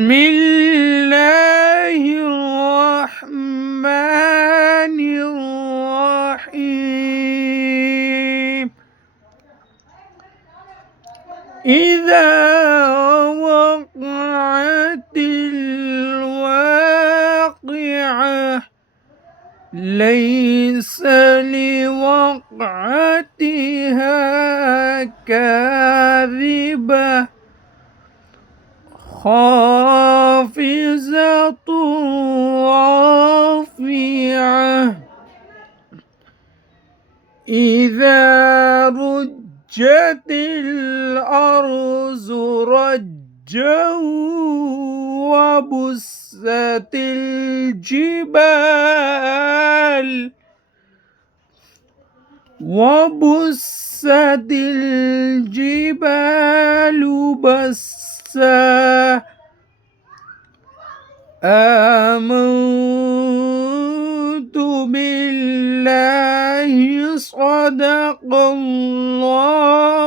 بسم الله الرحمن الرحيم إذا وقعت الواقعة ليس لوقعتها كاذبة خافضة رافعة إذا رجت الأرض رجا وبست الجبال بسا آمنت بالله صدق الله